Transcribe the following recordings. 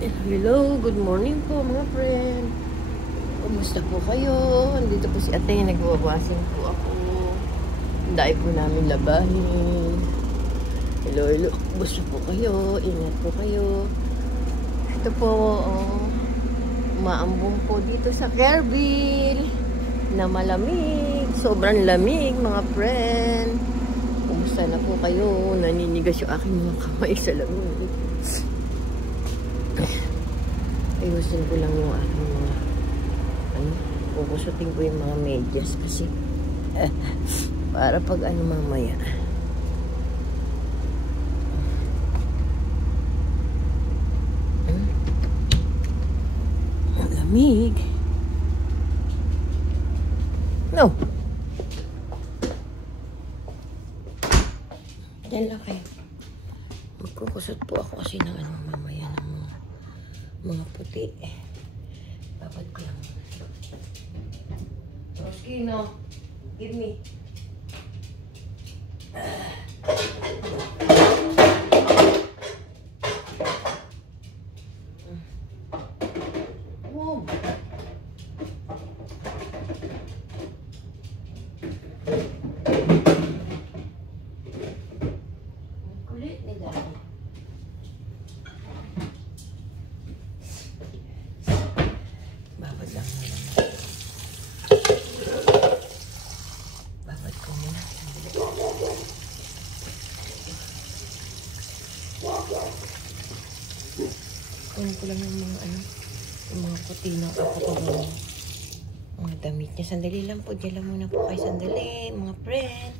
Hello, good morning po mga friend. Kumusta po kayo? Andito po si ate, nagwawasin po ako. Dahil po namin labahin. Hello. Kumusta po kayo? Ingat po kayo. Ito po, maambong po dito sa Kerrville na malamig. Sobrang lamig mga friend. Kumusta na po kayo? Naninigas yung aking mga kamay sa lamig. Ayusin ko lang yung aking mga kukusutin ko yung mga medyas kasi para pag mamaya malamig. No, yan lang kayo. Magkukusot po ako kasi ng mamaya ng mga puti. Babad ko lang. Roskino, give me. Oh. Kulit ni Daddy. Babad lang muna. Babad ko muna. Kunin ko lang yung mga yung mga puti ng ako ko mga damit niya. Sandali lang po. Diyan lang muna po kayo. Sandali, mga friend.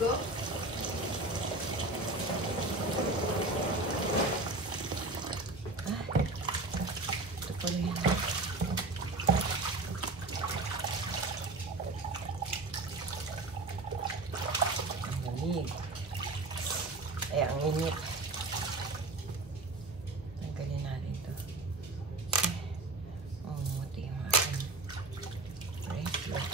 Go. Ito pala yan. Ang lamig. Ay, ang init. Tanggalin natin ito. Umuti yung aking bracelet.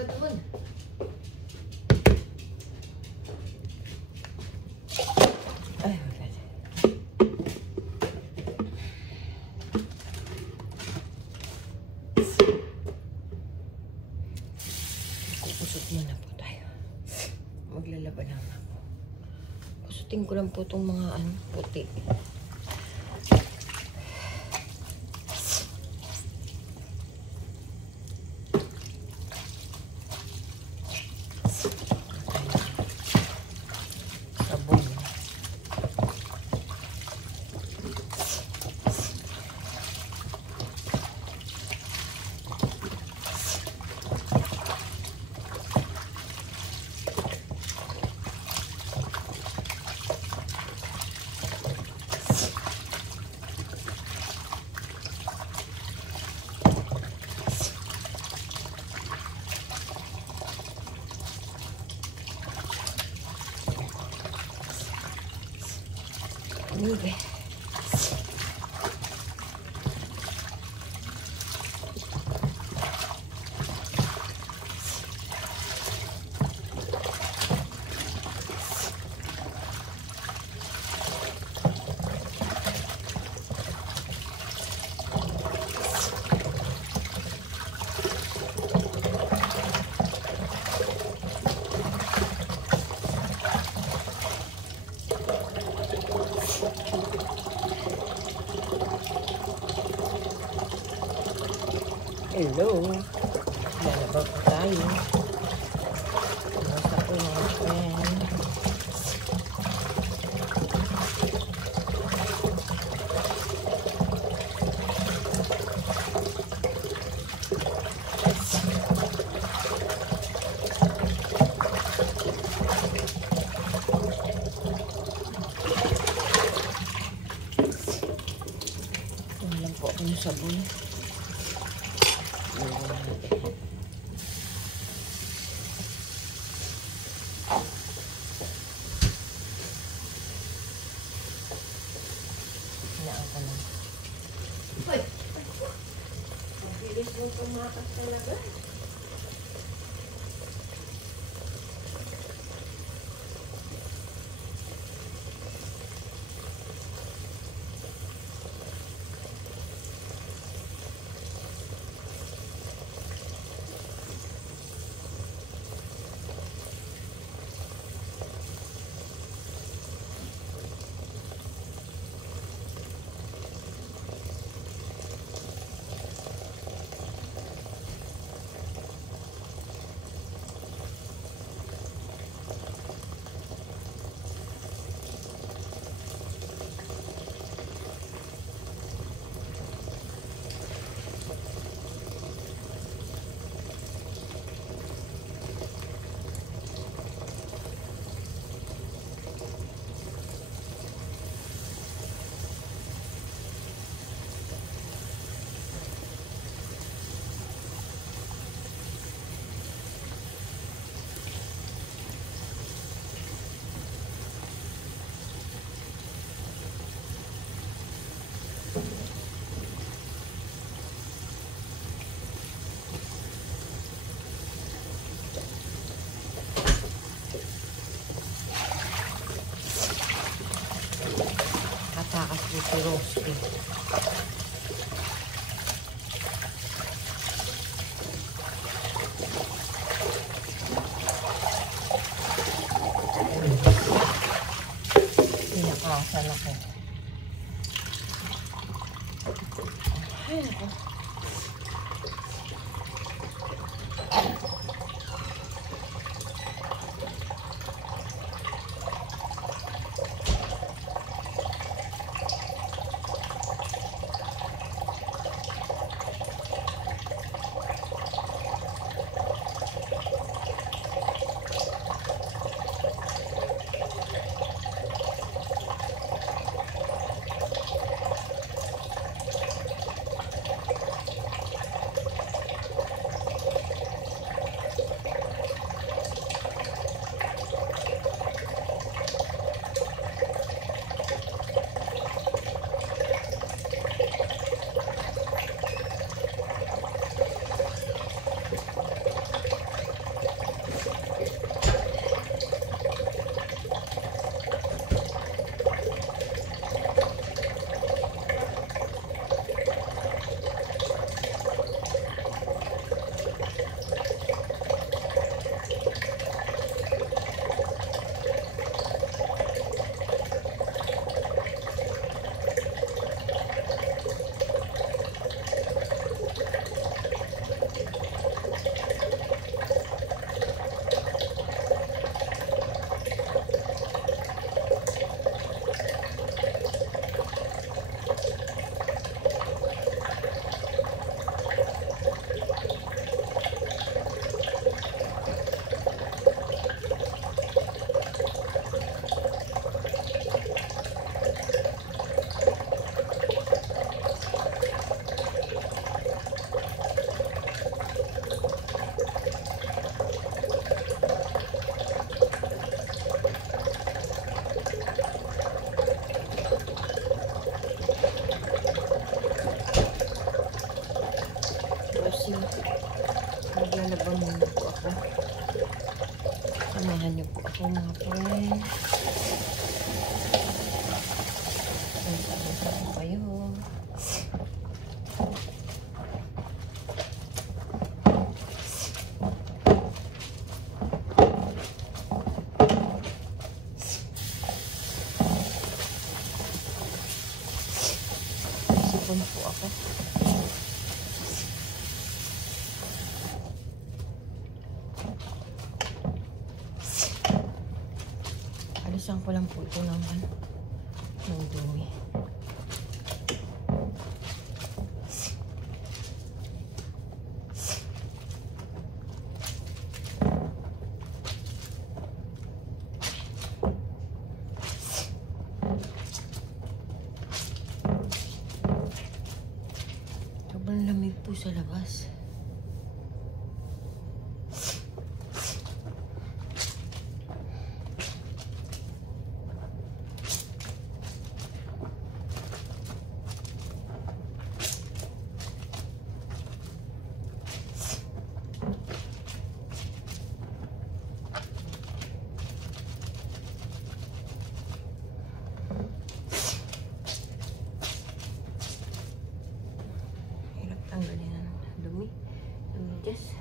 ka doon. Ay, maganda. Kusot muna po tayo. Maglalaba lang ako. Kusutin ko lang po itong mga puti. Sabon. Amiga. Hello. Lalaba po tayo. Kamusta po mga friend? Ito lang po ako yung sabon. Hoy! Ang bilis mong tumakas talaga. Katakas dito si Rosti. Pinakasan ako. Ay, ako. Magpa muna po ako. Samahan niyo po ako mga friend. Basta po kayo. Sipon po ako. Alisan ko lang po ito naman ng dumi. Sobrang lamig po sa labas. Tanggalin na dumi. Dumigas.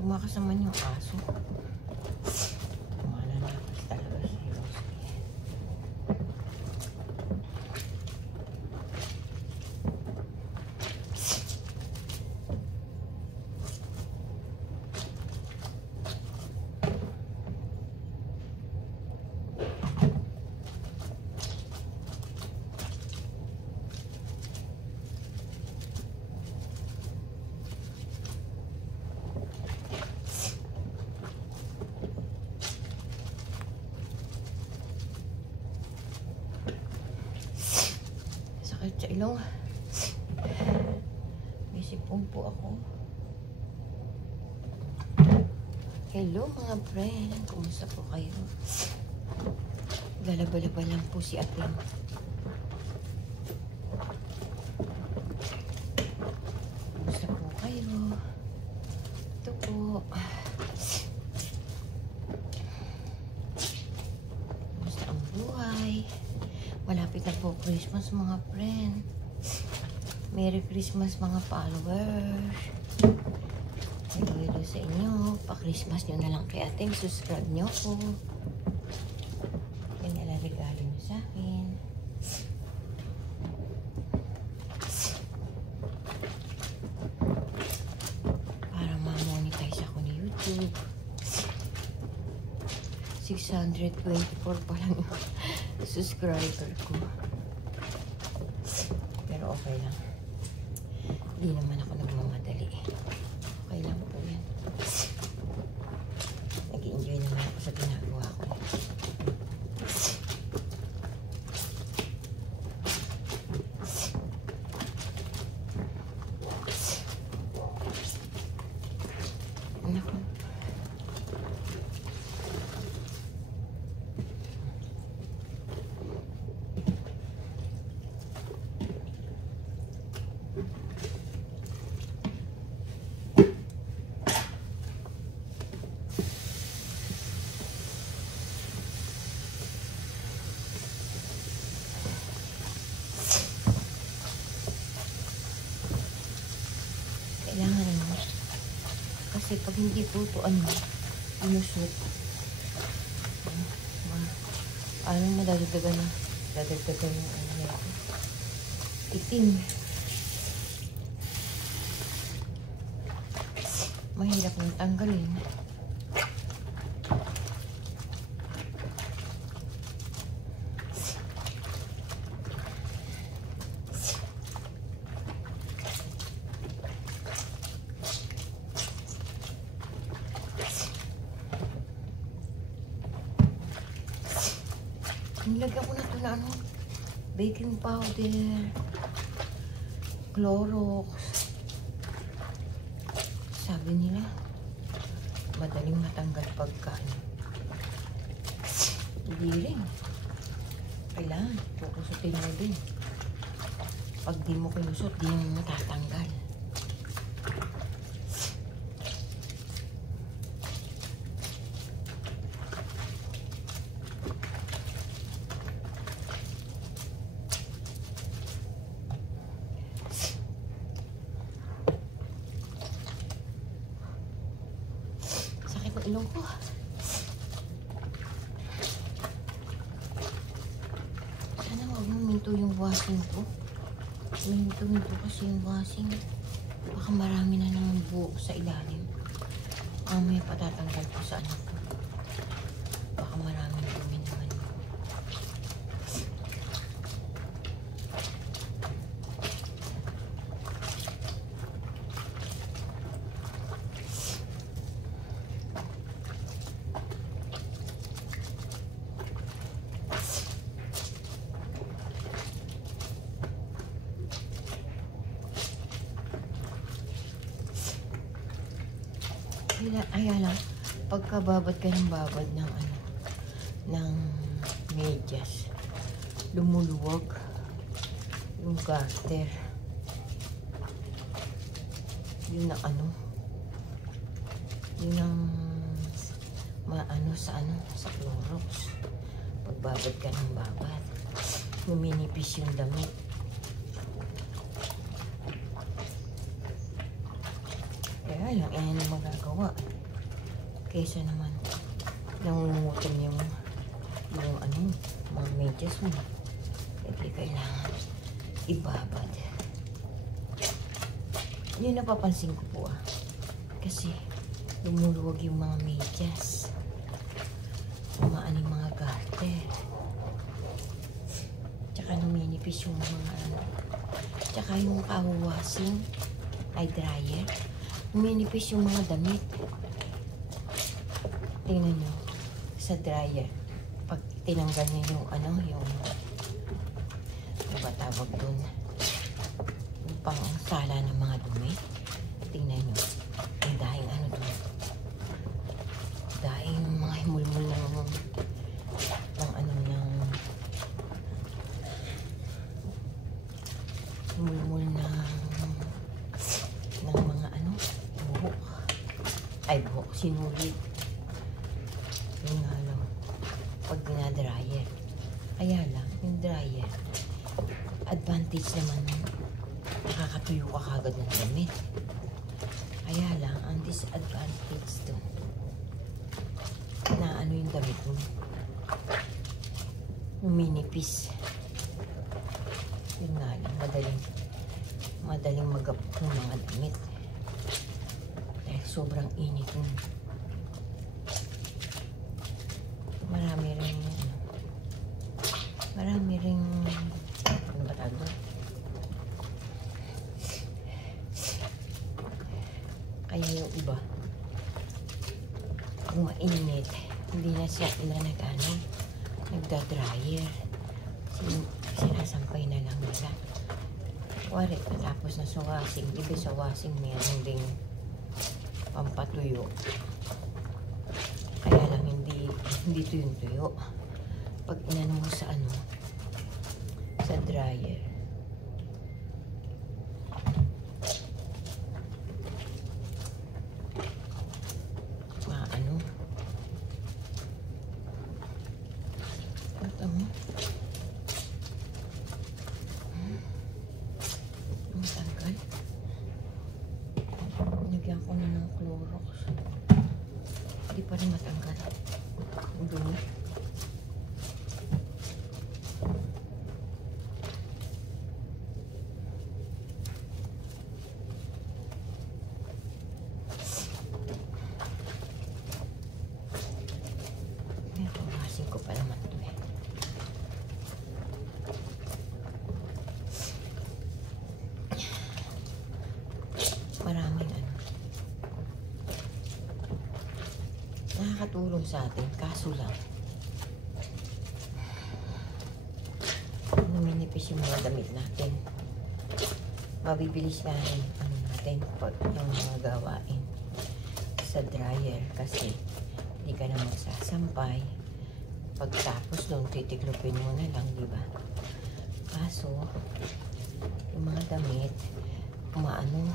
Tumakas naman yung aso. Malalakas talaga si Rosie. Sakit sa ilong. May sipon po ako. Hello mga friend. Kumusta po kayo? Galaba-laba lang po si Ating. Kumusta po kayo? Ito po. Kumusta ang buhay? Malapit na po Christmas mga friend. Merry Christmas mga followers. Hello sa inyo. Pa-Christmas nyo na lang kay Ating. Subscribe nyo ko. Yan nalalagalo nyo sa akin. Para ma-monetize ako ni YouTube. 624 pa lang yung subscriber ko. Pero okay lang. Hindi naman ako nagmamadali. Okay lang po yan. Nag-enjoy naman ako sa ginagawa ko. Naku. Kailangan mo. Kasi pag hindi po ito inusot, ano madadagdagan na? Dadagdagan yung ano na ito. Itim. Mahirap nang tanggalin. Nilagyan ko na ito na ano, baking powder, Clorox. Sabi nila, madaling matanggal pagkain. Hindi rin. Kailangan, kukusutin mo din. Pag di mo kulusot, di mo matatanggal. Sakit ng ilong ko. Sana huwag minto yung washing ko. Minto kasi yung washing. Baka marami na naman buhok sa ilalim. Mamaya patatanggal ko sa anak ko. Baka maraming dumi naman. Kaya lang, pagkababad ka ng babad ng ano, ng medyas, lumuluwag yung garter. Yun ang ano, yun ang maano sa ano, sa Clorox. Pagbabad ka ng babad, luminipis yung damit. Kaya lang, yan ang magagawa. Kaysa naman, nangungutong yung ano, mga medyas mo. Hindi kailangan ibabad. Yun napapansin ko po Kasi, lumuluwag yung mga medyas. Umaan yung mga garter. Tsaka numinipis yung mga ano. Tsaka yung kawawasing ay dryer. Uminipis yung mga damit. Tingnan nyo, sa dryer, pag tinanggal niya yung ano, yung ano ba tawag doon? Yung pang sala ng mga dumi. Tingnan nyo, yung dahing ano doon. Dahing mga himulmul ng ano, himulmul ng mga ano, buhok. Ay, buhok, sinulid. Yung nga lang, pag dinadryer. Kaya lang, yung dryer, advantage naman nun, nakakatuyo ka kagad ng damit. Kaya lang, ang disadvantage dun, na ano yung damit mo, numinipis. Yun nga lang, madaling magapok ng mga damit. Dahil sobrang init nun. Marami rin ano ba tawag doon? Kaya yung iba, kung mainit, hindi na siya nagda-dryer. Sinasampay na lang nila. Wari, tapos na sa washing. Diba sa washing, meron ding pampatuyo. Kaya lang hindi tuyo. Pag inano mo sa ano, sa dryer, ano mo, matanggal. Nagyan ko na ng Clorox. Hindi pa rin matanggal. Ang dumi. Ko pa naman ito Maraming ano, nakakatulong sa atin, kaso lang Numinipis yung mga damit natin. Mabibilis nga rin ano natin pag yung mga gawain sa dryer kasi hindi ka na magsasampay. Pagtapos nung titiklopin mo na lang, di ba? Kaso, yung mga damit, umaano,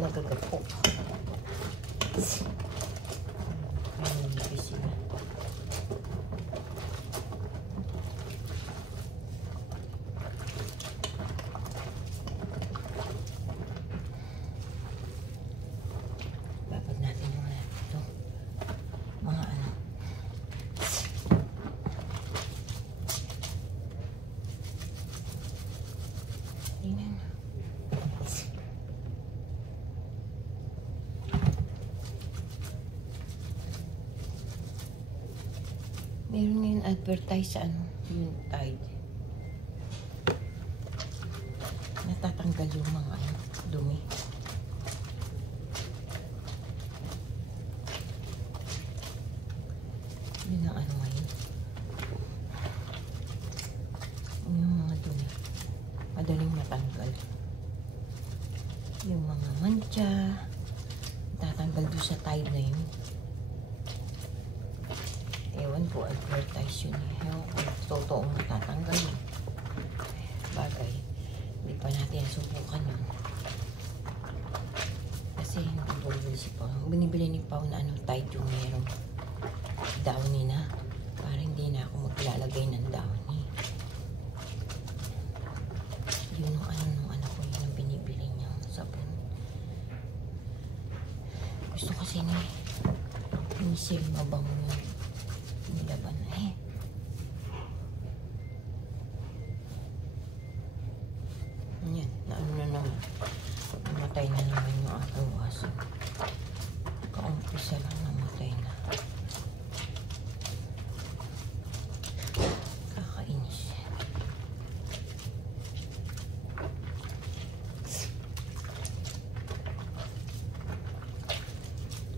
nagagapok. Numinipis sila. Meron ngayon advertise sa ano, yung Tide. Natatanggal yung mga ano, dumi. Yun ang ano ngayon. Yung mga dumi. Madaling matanggal. Yung mga mancha. Tatanggal doon sa Tide na yun. Ewan po, advertise yun eh. Ewan ko, totoong matatanggal yun. Bagay, hindi pa natin subukan yun. Kasi bumibili si Pao. Binibili ni Pao na ano, Tide yung merong downy na. Para hindi na ako maglalagay ng downy. Yun yung ano nung anak ko, yun ang binibili niya sabon. Gusto kasi ni Michelle mabango yun. Nilaban na eh. Yan, naano na naman. Namatay na naman yung aking waso. Kaumpisa lang namatay na. Kakainis.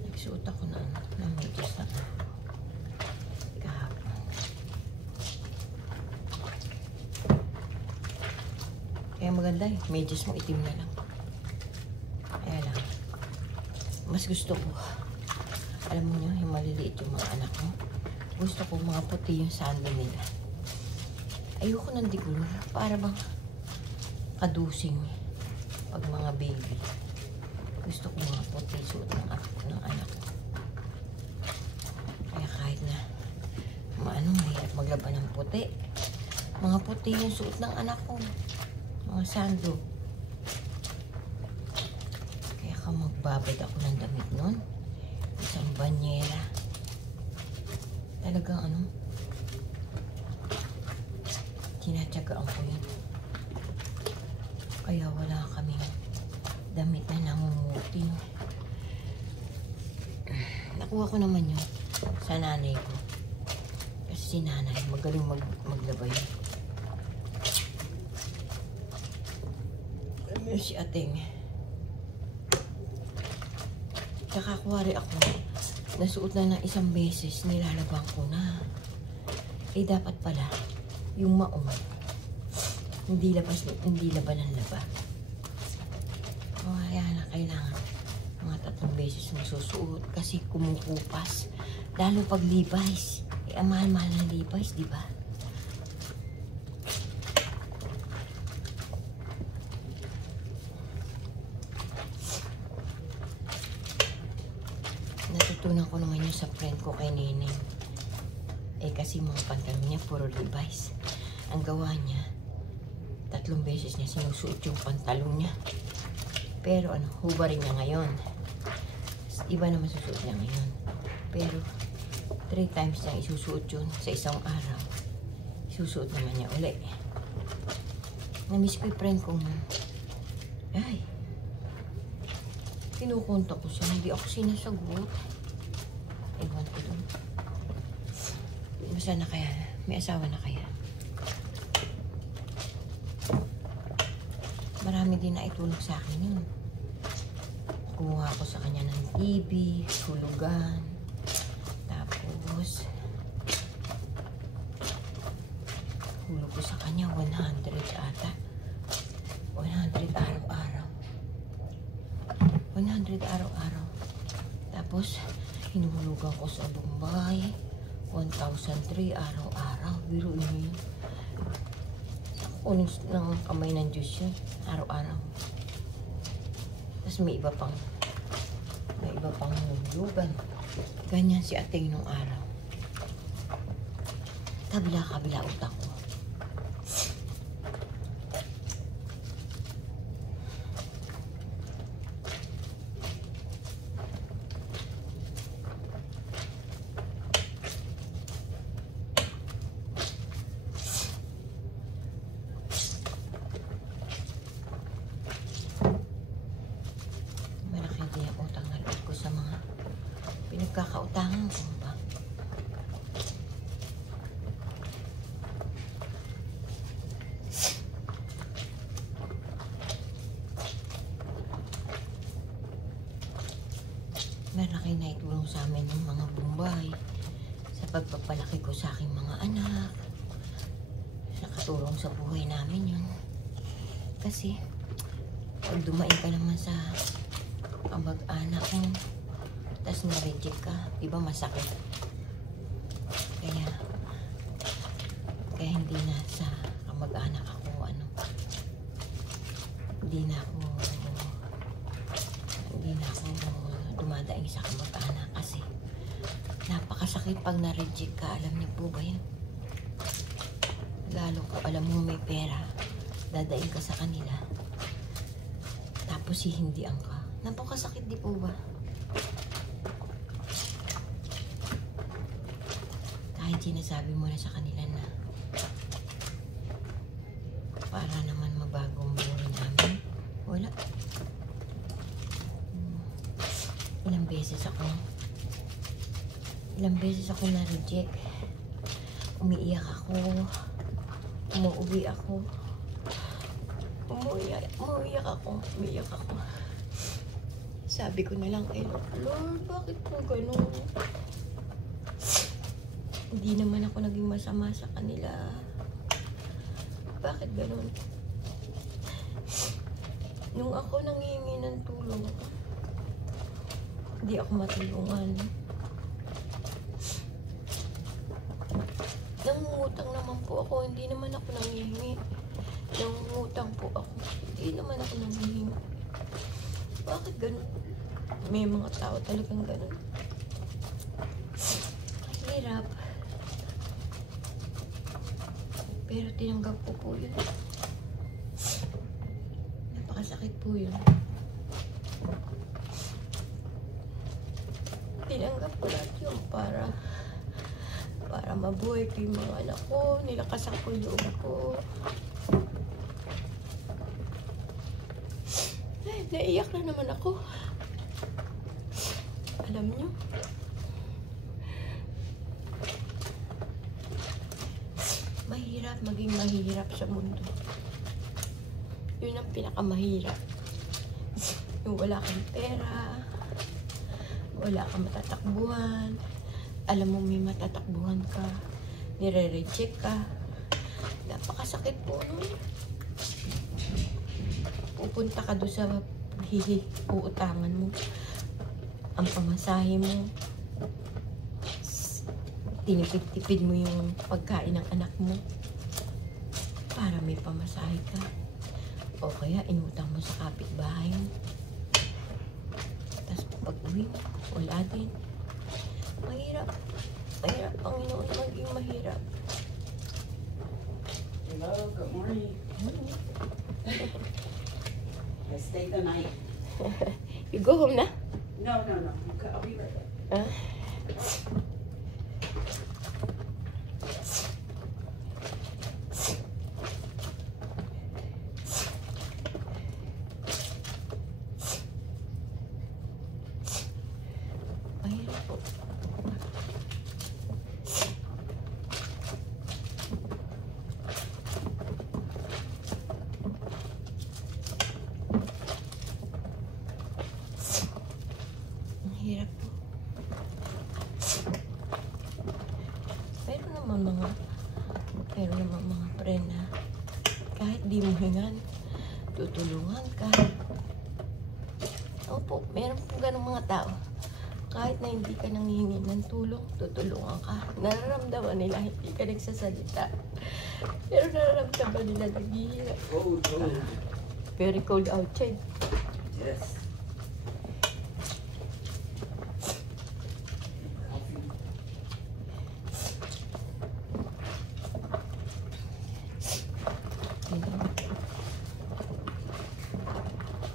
Nagsuot ako na medyas na kaya maganda eh. Medyas mo itim na lang. Kaya lang. Mas gusto ko. Alam mo nyo, yung maliliit yung mga anak mo. Gusto ko mga puti yung sandal nila. Ayoko ng digulor. Para bang kadusing pag mga baby. Gusto ko mga puti suot ng anak ko. Kaya kahit na maano, mahirap maglaban ng puti. Mga puti yung suot ng anak ko. Mga sando. Kaya ka magbabad ako ng damit nun. Isang banyera. Talagang ano, tinatyagaan ko yun. Kaya wala kaming damit na nangumuting. Nakuha ko naman yun sa nanay ko. Kasi si nanay magaling maglabay. Si ating kakakuwari ako, nasuot na ng isang beses, nilalabang ko na. Eh dapat pala yung maong hindi laban ng laba. O kaya na kailangan mga 3 beses mo susuot kasi kumukupas, lalo pag Levi's. Eh ang mahal-mahal ng Levi's, di ba? Natutunan ko naman yun sa friend ko kay Neneng. Eh kasi mga pantalon niya puro Levi's. Ang gawa niya, 3 beses niya sinusuot yung pantalon niya. Pero ano, hubarin niya ngayon. Iba naman susuot niya ngayon. Pero 3 times niya isusuot yun sa isang araw. Isusuot naman niya uli. Namiss ko yung friend ko. Ay, kinukunta ko siya, hindi ako sinasagot. Ewan ko dun. Basta na kaya, may asawa na kaya. Marami din na itulong sa akin yun. Kumuha ko sa kanya ng TV, hulugan. Tapos, hulog ko sa kanya 1,200 araw-araw. Tapos, hinuhulugan ko sa Bombay. 1,003 araw-araw. Biruin mo yun. Unos ng kamay ng Diyos yun. Araw-araw. Tapos may iba pang hulugan. Ganyan si ating nung araw. Kabila-kabila utak ko. Malaki din ang utang na loob ko sa mga pinagkakautangan ko ba. Malaki na itulong sa amin ng mga Bombay sa pagpapalaki ko sa aking mga anak. Nakatulong sa buhay namin yun. Kasi, pag dumain ka naman sa kamag-anak mo, tapos na-reject ka, diba masakit? Kaya hindi na sa kamag-anak ako, hindi na ako dumadaing sa kamag-anak kasi napakasakit pag na-reject ka. Alam niyo po ba yan? Lalo ko alam mo may pera, dadaing ka sa kanila tapos hihindian ka. Napakasakit, di po ba? Kahit sinasabi mo na sa kanila na para naman mabagong buhay namin, wala. Ilang beses ako na-reject. Umiiyak ako. Umuwi ako. Umiiyak ako. Sabi ko na lang kay Lord, bakit po ganun? Hindi naman ako naging masama sa kanila. Bakit ganun? Nung ako nanghihingi ng tulong, hindi ako matulungan. Nangungutang naman po ako, hindi naman ako nanghihingi. Nangungutang po ako, hindi naman ako nanghihingi. Bakit ganun? May mga tao talagang ganun. Hirap. Pero tinanggap ko po yun. Napakasakit po yun. Tinanggap ko lahat yun para mabuhay ko yung mga anak ko, nilakasan ko yung loob ko. Ay, naiyak na naman ako. Alam nyo, maging mahirap sa mundo. Yun ang pinakamahirap. Yung wala kang pera, wala kang matatakbuhan, alam mo may matatakbuhan ka, nire-reject ka, napakasakit po nun. Pupunta ka doon sa uutangan mo, ang pamasahe mo, tinipid-tipid mo yung pagkain ng anak mo para may pamasahe ka, o kaya inutang mo sa kapitbahay mo. Tapos pag-uwi, wala din. Mahirap. Mahirap, Panginoon, maging mahirap. Hello, good morning. I stayed the night. You go home na? No. I'll be right back. Mahirap po. Mahirap po. Pero naman mga friend na kahit di mo hingan, tutulungan ka. Opo, meron po ganun mga tao. Kahit na hindi ka nanghihingi ng tulong, tutulungan ka. Nararamdaman nila hindi ka nagsasalita. Pero nararamdaman nila naghihirap. Cold, cold. Very cold outside. Yes.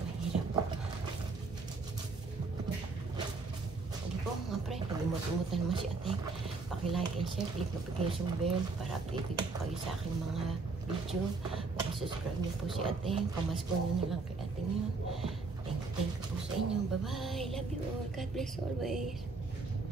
Mahirap. Sige po mga pre, nagimot-imutan naman si ate. Paki-like and share, click notification bell para updated kayo sa aking mga video. Subscribe niyo po si ate. Pamasko niyo na lang kay ate niyo. Thank you po sa inyo. Bye-bye. Love you all. God bless always.